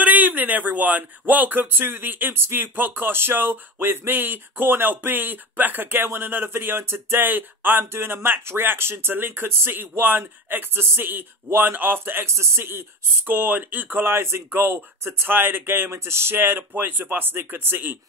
Good evening, everyone. Welcome to the Imps View podcast show with me, Cornell B, back again with another video. And today I'm doing a match reaction to Lincoln City 1, Exeter City 1 after Exeter City score an equalising goal to tie the game and to share the points with us, Lincoln City.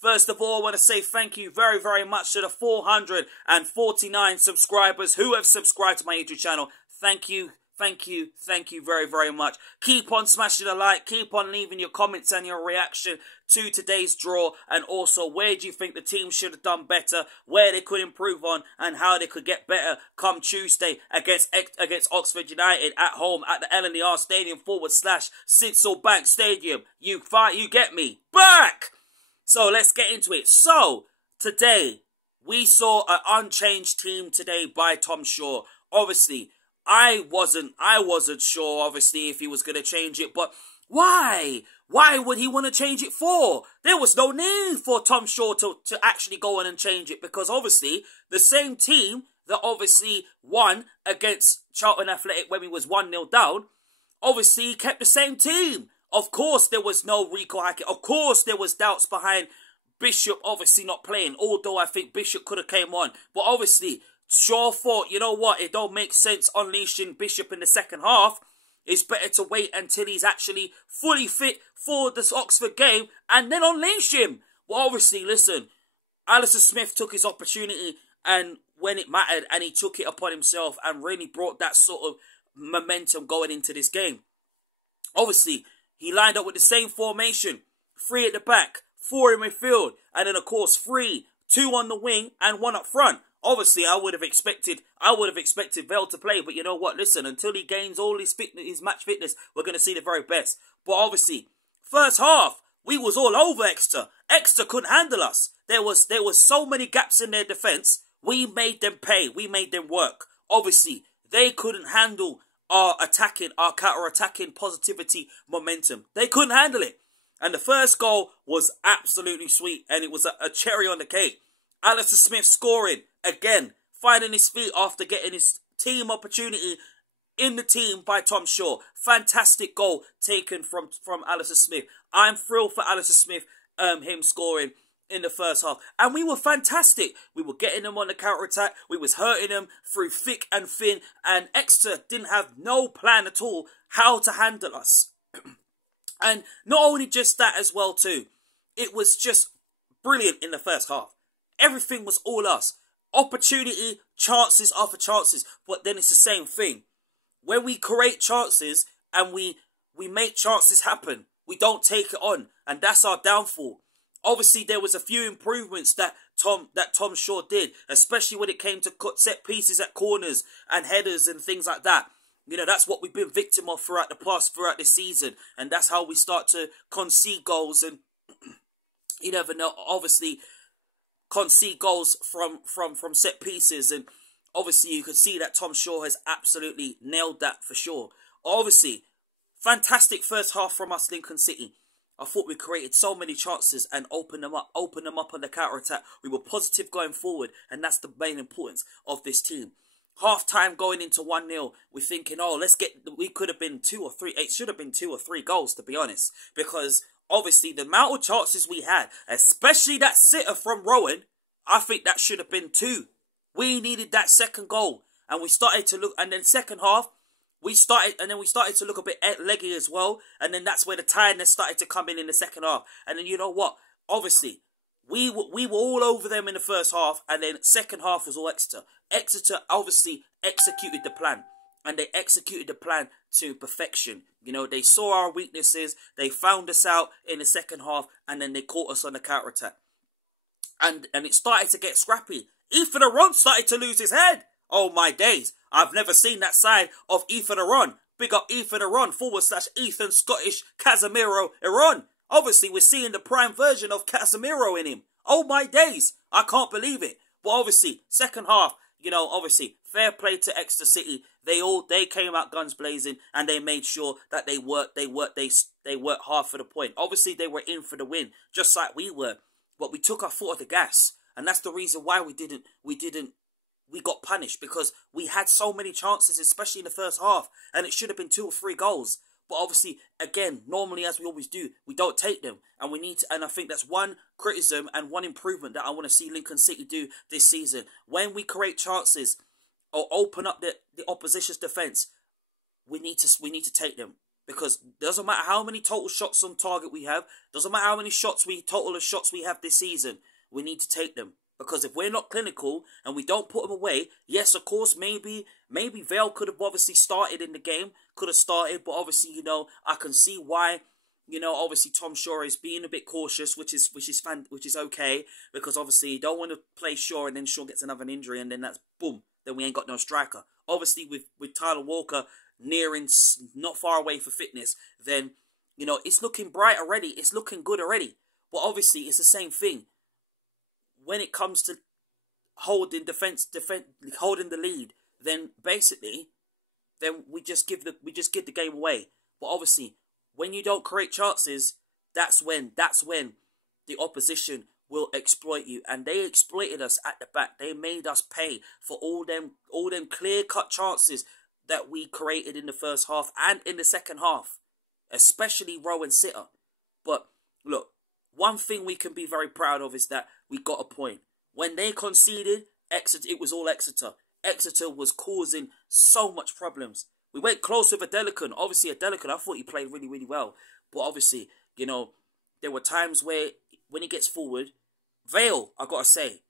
First of all, I want to say thank you very, very much to the 449 subscribers who have subscribed to my YouTube channel. Thank you. Thank you very, very much. Keep on smashing a like, keep on leaving your comments and your reaction to today's draw, and also where do you think the team should have done better, where they could improve on, and how they could get better come Tuesday against Oxford United at home at the L&R Stadium / Sidsall Bank Stadium. You get me? Back! So let's get into it. So, today, we saw an unchanged team today by Tom Shaw. Obviously, I wasn't sure, obviously, if he was going to change it, but why? Why would he want to change it for? There was no need for Tom Shaw to actually go in and change it, because obviously, the same team that obviously won against Charlton Athletic when we was 1-0 down, obviously kept the same team. Of course, there was no Rico Hackett. Of course, there was doubts behind Bishop obviously not playing, although I think Bishop could have came on. But obviously, Shaw thought, you know what, it don't make sense unleashing Bishop in the second half. It's better to wait until he's actually fully fit for this Oxford game and then unleash him. Well, obviously, listen, Alistair Smith took his opportunity and when it mattered, and he took it upon himself and really brought that sort of momentum going into this game. Obviously, he lined up with the same formation, 3 at the back, 4 in midfield, and then of course 3, 2 on the wing and 1 up front. Obviously, I would have expected Vale to play, but you know what? Listen, until he gains all his match fitness, we're going to see the very best. But obviously, first half, we was all over Exeter. Exeter couldn't handle us. There was so many gaps in their defence. We made them pay. We made them work. Obviously, they couldn't handle our counter-attacking positivity momentum. They couldn't handle it. And the first goal was absolutely sweet, and it was a cherry on the cake. Alistair Smith scoring, again, finding his feet after getting his team opportunity in the team by Tom Shaw. Fantastic goal taken from Alistair Smith. I'm thrilled for Alistair Smith, him scoring in the first half. And we were fantastic. We were getting them on the counter-attack. We was hurting them through thick and thin. And Exeter didn't have no plan at all how to handle us. And not only just that as well too. It was just brilliant in the first half. Everything was all us. Opportunity, chances after chances. But then it's the same thing. When we create chances and we make chances happen, we don't take it on. And that's our downfall. Obviously, there was a few improvements that Tom Shaw did, especially when it came to set pieces at corners and headers and things like that. You know, that's what we've been victim of throughout this season. And that's how we start to concede goals. And you never know, obviously, concede goals from set pieces. And obviously, you could see that Tom Shaw has absolutely nailed that for sure. Obviously, fantastic first half from us, Lincoln City. I thought we created so many chances and opened them up on the counter-attack. We were positive going forward, and that's the main importance of this team. Half-time going into 1-0, we're thinking, oh, we could have been 2 or 3. It should have been 2 or 3 goals, to be honest. Because, obviously, the amount of chances we had, especially that sitter from Rowan, I think that should have been 2. We needed that second goal. And we started to look, and then second half, we started to look a bit leggy as well. And then that's where the tiredness started to come in the second half. And then you know what? Obviously, we were all over them in the first half. And then second half was all Exeter. Exeter obviously executed the plan. And they executed the plan to perfection. You know, they saw our weaknesses. They found us out in the second half. And then they caught us on the counter-attack. And it started to get scrappy. Ethan Aron started to lose his head. Oh my days. I've never seen that side of Ethan Aron. Big up Ethan Aron / Ethan Scottish Casemiro Aron. Obviously, we're seeing the prime version of Casemiro in him. Oh my days. I can't believe it. But obviously, second half, you know, obviously, fair play to Exeter City. They came out guns blazing and they made sure that they worked hard for the point. Obviously, they were in for the win, just like we were. But we took our foot off the gas. And that's the reason why we got punished, because we had so many chances, especially in the first half, and it should have been 2 or 3 goals. But obviously, again, normally as we always do, we don't take them. And we need to, and I think that's one criticism and one improvement that I want to see Lincoln City do this season. When we create chances or open up the opposition's defence, we need to take them. Because it doesn't matter how many total shots on target we have, doesn't matter how many total of shots we have this season, we need to take them. Because if we're not clinical and we don't put them away, yes, of course, maybe Vale could have obviously started in the game, but obviously, you know, I can see why, you know, obviously Tom Shaw is being a bit cautious, which is okay, because obviously you don't want to play Shaw and then Shaw gets another injury and then that's boom, then we ain't got no striker. Obviously with Tyler Walker nearing not far away for fitness, then, you know, it's looking bright already, it's looking good already. But obviously it's the same thing. When it comes to holding holding the lead, then basically, then we just give the game away. But obviously, when you don't create chances, that's when the opposition will exploit you, and they exploited us at the back. They made us pay for all them clear-cut chances that we created in the first half and in the second half, especially Rowan Sitter. But look, one thing we can be very proud of is that we got a point. When they conceded, Exeter, it was all Exeter. Exeter was causing so much problems. We went close with Adelakun. Obviously, Adelakun, I thought he played really, really well. But obviously, you know, there were times where, when he gets forward, Vale, I got to say,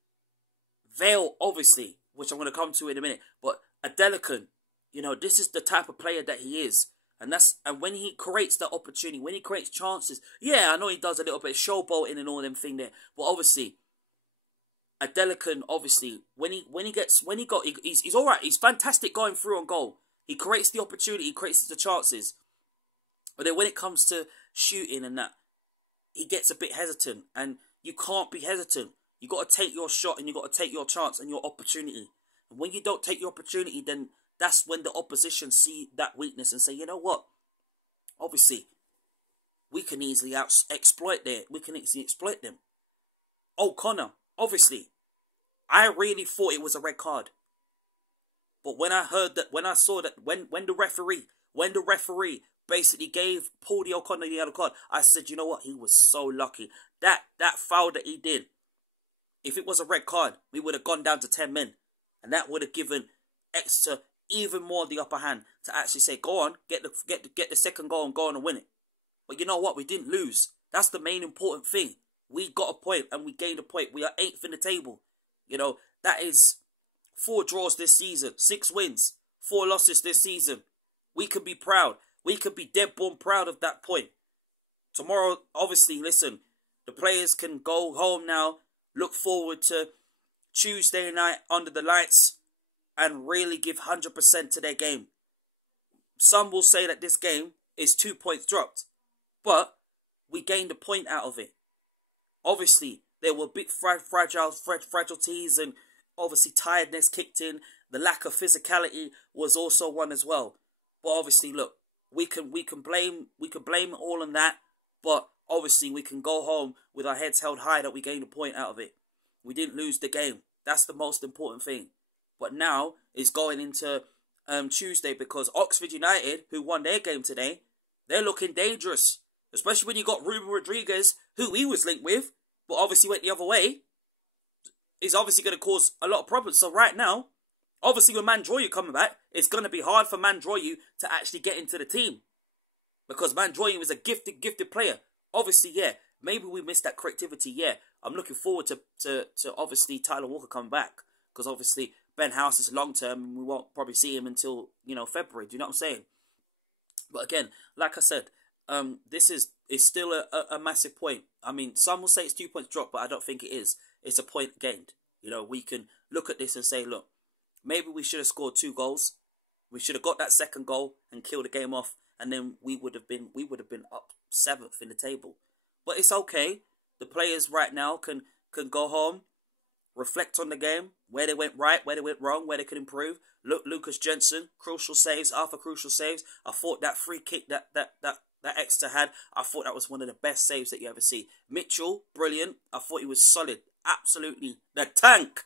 Vale, obviously, which I'm going to come to in a minute, but Adelakun, you know, this is the type of player that he is. And when he creates that opportunity, when he creates chances, yeah, I know he does a little bit of showboating and all them thing there, but obviously, Adelakun, obviously, he's all right. He's fantastic going through on goal. He creates the opportunity, he creates the chances. But then when it comes to shooting and that, he gets a bit hesitant, and you can't be hesitant. You got to take your shot and you got to take your chance and your opportunity. And when you don't take your opportunity, then that's when the opposition see that weakness and say, you know what? Obviously, we can easily exploit them. O'Connor, obviously, I really thought it was a red card. But when I saw that, when the referee basically gave Paul O'Connor the yellow card, I said, you know what? He was so lucky. That foul that he did, if it was a red card, we would have gone down to 10 men. And that would have given Exeter even more the upper hand to actually say, go on, get the second goal and go on and win it. But you know what? We didn't lose. That's the main important thing. We got a point and we gained a point. We are 8th in the table. You know, that is 4 draws this season, 6 wins, 4 losses this season. We can be proud. We can be dead born proud of that point. Tomorrow, obviously, listen, the players can go home now, look forward to Tuesday night under the lights and really give 100% to their game. Some will say that this game is 2 points dropped, but we gained a point out of it. Obviously, there were big fragilities and obviously tiredness kicked in. The lack of physicality was also one as well. But obviously, look, we can blame it all on that. But obviously, we can go home with our heads held high that we gained a point out of it. We didn't lose the game. That's the most important thing. But now it's going into Tuesday, because Oxford United, who won their game today, they're looking dangerous. Especially when you got Ruben Rodriguez, who he was linked with, but obviously went the other way. Is obviously going to cause a lot of problems. So right now, obviously with Mandroyu coming back, it's going to be hard for Mandroyu to actually get into the team. Because Mandroyu is a gifted player. Obviously, yeah, maybe we missed that creativity, yeah. I'm looking forward to obviously Tyler Walker coming back. Because obviously Ben House is long term and we won't probably see him until, you know, February. Do you know what I'm saying? But again, like I said, this is still a massive point. I mean, some will say it's 2 points dropped, but I don't think it is. It's a point gained. You know, we can look at this and say, look, maybe we should have scored 2 goals. We should have got that second goal and killed the game off, and then we would have been up 7th in the table. But it's okay. The players right now can go home, reflect on the game, where they went right, where they went wrong, where they could improve. Look, Lucas Jensen, crucial saves after crucial saves. I thought that free kick that Exeter had, I thought that was one of the best saves that you ever see. Mitchell, brilliant. I thought he was solid. Absolutely. The tank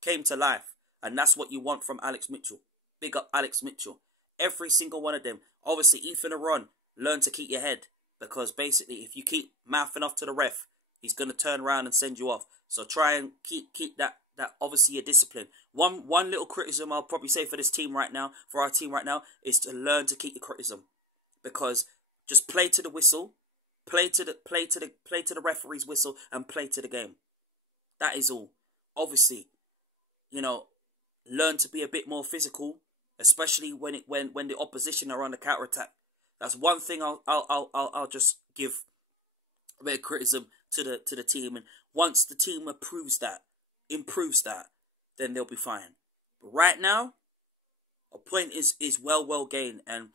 came to life. And that's what you want from Alex Mitchell. Big up Alex Mitchell. Every single one of them. Obviously, Ethan Aron. learn to keep your head. Because basically, if you keep mouthing off to the ref, he's going to turn around and send you off. So try and keep that obviously a discipline. One little criticism I'll probably say for this team right now, for our team right now, is to learn to keep your criticism. Because just play to the whistle, play to the referee's whistle, and play to the game. That is all. Obviously, learn to be a bit more physical, especially when the opposition are on the counter attack. That's one thing I'll just give a bit of criticism to the team, and once the team improves that, then they'll be fine. But right now, a point is well gained, and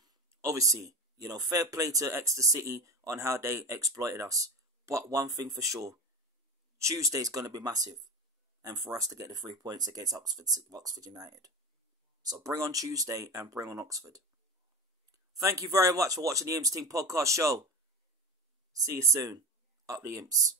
obviously, fair play to Exeter City on how they exploited us. But one thing for sure, Tuesday's going to be massive, and for us to get the 3 points against Oxford United. So bring on Tuesday and bring on Oxford. Thank you very much for watching the Imps Ting podcast show. See you soon. Up the Imps.